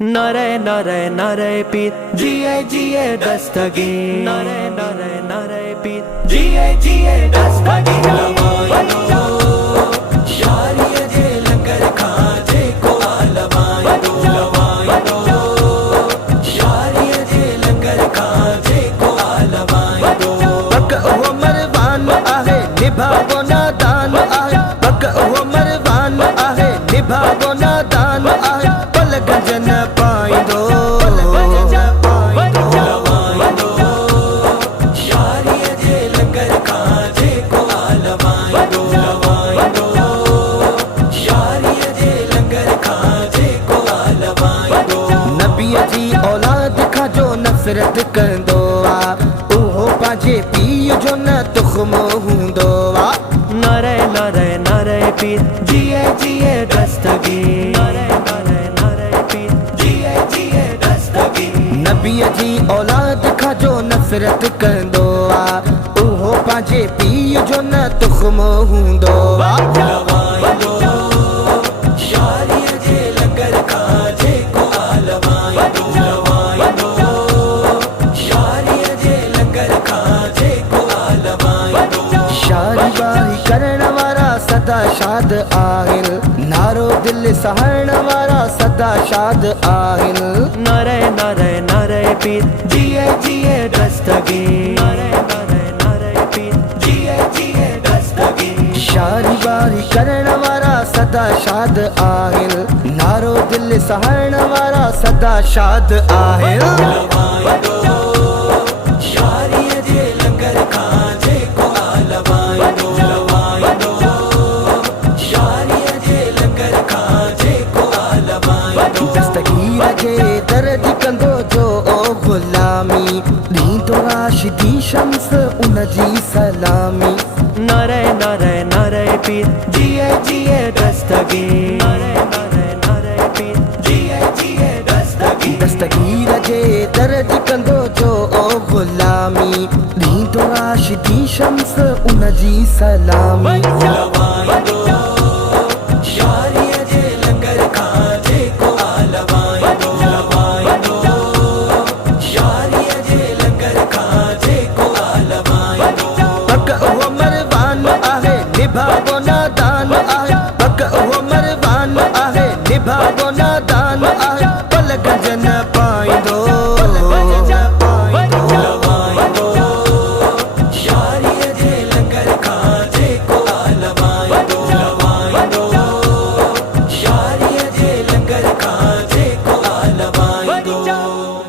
नरे नरे नरे पीर जिए जिए दस्तगीर नरे नरे नरे पीर जिए जिए दस्तगीर शारिय जे लंगर खाजे को आलवाई दो शारिय जे लंगर खाजे को आलवाई दो बक वो मरवान आहे निभावो नादान आहे बक वो मरवान आहे निभावो नादान आहे पल गजन पाईंदो शारिय जे लंगर खाजे को आलवाई दो शारिय जे लंगर खाजे को आलवाई दो नबी जी औलाद खां जो नफ़रत कंदो आ उहो पंहिंजे पीउ जो न तुख़्म हूंदो आ नरे नरे नरे पीर जिए जिए दस्तगीर नरे नरे नरे पीर जिए जिए दस्तगीर नबी जी औलाद खां जो नफ़रत कंदो आ उहो पंहिंजे पीउ जो न तुख़्म हूंदो आ शारिय जे लंगर खाजे को आलवाई दो शारिय जे लंगर खाजे को आलवाई दो शारी बारी करण वारा सदा शाद आहिनि नारो दिल सहण वारा सदा शाद आहिनि नरे नरे नरे पीर जिए जिए दस्तगीर नरे नरे नरे पीर जिए जिए दस्तगीर शारी बारी करण वारा सदा शाद आहिनि नारो दिल सहण वारा सदा शाद आहिनि शारिय जे लंगर खाजे को आलवाई दो शारिय जे लंगर खाजे को आलवाई दो दस्तगीर जे दर्द कंदो जो ओ गुलामी ॾींदो राशिदी शम्स उन जी सलामी नरे नरे नरे पीर जिए जिए दस्तगीर नरे नरे नरे पीर जिए जिए दस्तगीर दस्तगीर जे दर्द कंदो जो ओ गुलामी ॾींदो राशिदी शम्स उन जी सलामी शारिय जे लंगर खाजे को आलवाई दो शारिय जे लंगर खाजे को आलवाई दो बक वो मरवान आहे निभावो नादान आहे बक वो मरवान आहे निभावो नादान आहे पल गजन पाईंदो शारिय जे लंगर खाजे को आलवाई दो शारिय जे लंगर खाजे को आलवाई दो।